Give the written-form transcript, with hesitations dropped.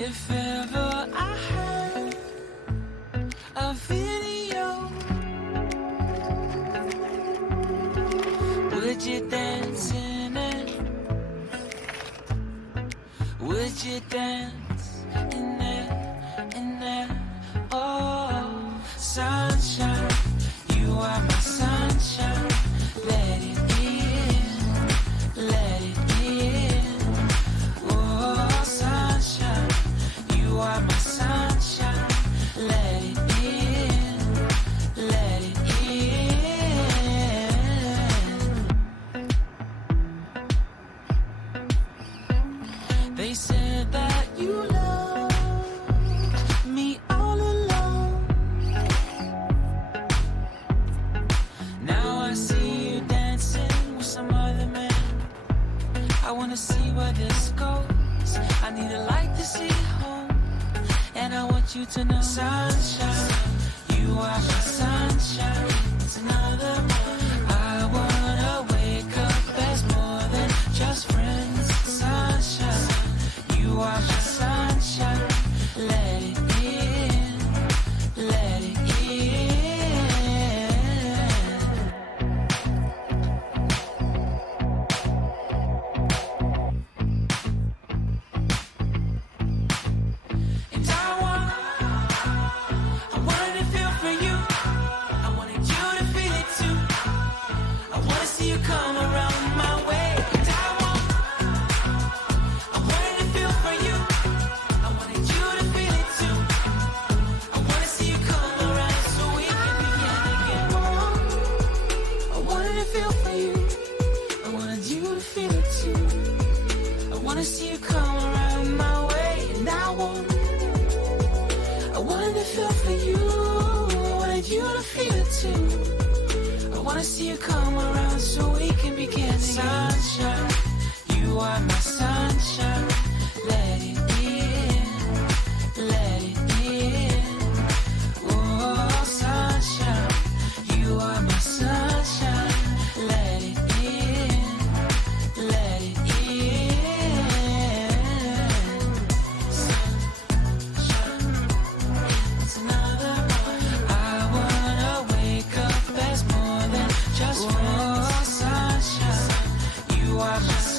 If ever I had a video, would you dance in it? Would you dance in it, in it? Oh, sunshine, you are my sunshine. Let it in, let it in. Oh, sunshine, you are my sunshine. Let it in, let it in. They said that you love me all alone. Now I see you dancing with some other man. I wanna see where this goes. I need a light to see home, and I want you to know, sunshine, you are my sunshine. It's another one. I wanna wake up as more than just friends. Sunshine, you are my sunshine. Let it in, let it in. And I wanted to feel for you. I wanted you to feel it too. I wanna see you come around my way. And I wanted to feel for you. I wanted you to feel it too. I wanna see you come around so we can begin again. I wanted to feel for you. I wanted you to feel it too. I wanna see you come around my way. And I wanted to feel for you. I wanted you to feel it too. I wanna see you come around so we can begin again. Sunshine, you are my sunshine. Let it in, let it in. Oh, sunshine, you are my sunshine. Let it in, let it in. Sunshine, it's another one. I wanna wake up as more than just friends. Oh, sunshine, you are my sunshine.